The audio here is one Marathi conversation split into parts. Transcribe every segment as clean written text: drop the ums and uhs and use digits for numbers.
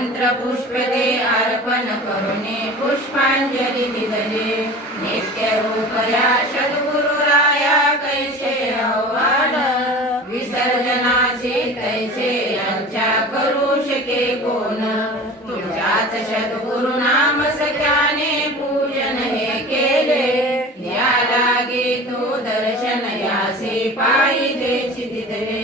मंत्र पुष्प दे अर्पण करुणे पुष्पांजली दिले नित्य रूप या सद्गुरुराया कैसे आव्हान विसर्जनाचे तैसे यांच्या करू शके कोण तुझ्याच सद्गुरु नाम सख्याने पूजन हे केले या लागे तू दर्शन यासी पायी देशी दिले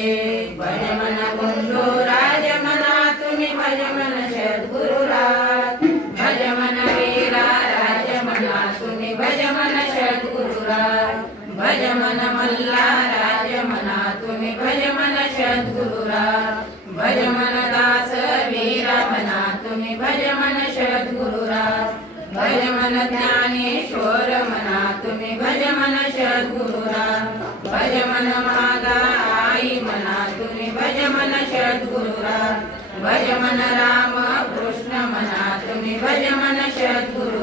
भजमन गुंजो राजमना तुम्ही भजमन सद्गुरुराज भजमन वीरा राजमना तुम्ही भजमन सद्गुरुराज भजमन मल्ला राजमना तुम्ही भजमन सद्गुरुराज भजमन दास वीरा मना तुम्ही भजमन सद्गुरुराज भजमन ज्ञानेश्वर मना तुम्ही भजमन सद्गुरुराज भजमन मागा आई मना तुम्ही भजमन सद्गुरुराज भजमन राम कृष्ण मना तुम्ही भजमन सद्गुरु